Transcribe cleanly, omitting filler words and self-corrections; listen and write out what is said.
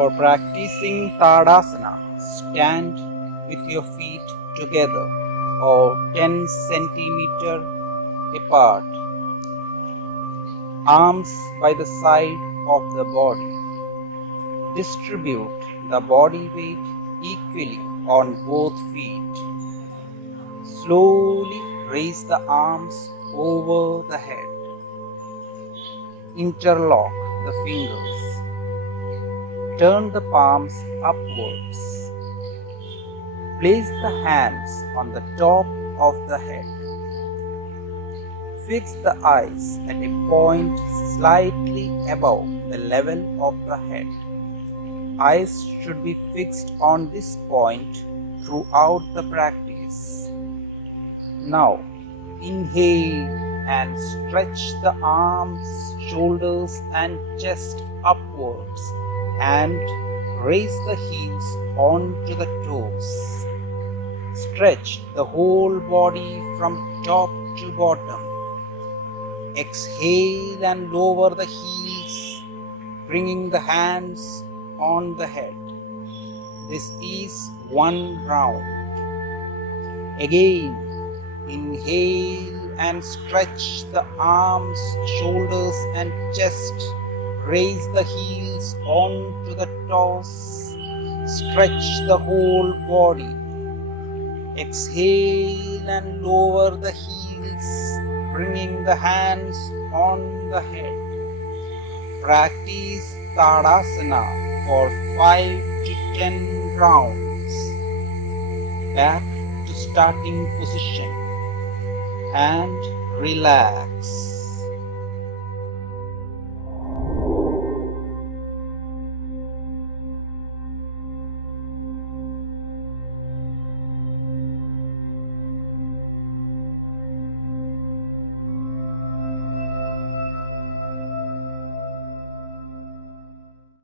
For practicing Tadasana, stand with your feet together or 10 centimeters apart, arms by the side of the body. Distribute the body weight equally on both feet. Slowly raise the arms over the head. Interlock the fingers. Turn the palms upwards. Place the hands on the top of the head. Fix the eyes at a point slightly above the level of the head. Eyes should be fixed on this point throughout the practice. Now, inhale and stretch the arms, shoulders and chest upwards and raise the heels onto the toes. Stretch the whole body from top to bottom. Exhale and lower the heels, bringing the hands on the head. This is one round. Again, inhale and stretch the arms, shoulders and chest. Raise the heels onto the toes. Stretch the whole body. Exhale and lower the heels, bringing the hands on the head. Practice Tadasana for 5 to 10 rounds. Back to starting position and relax.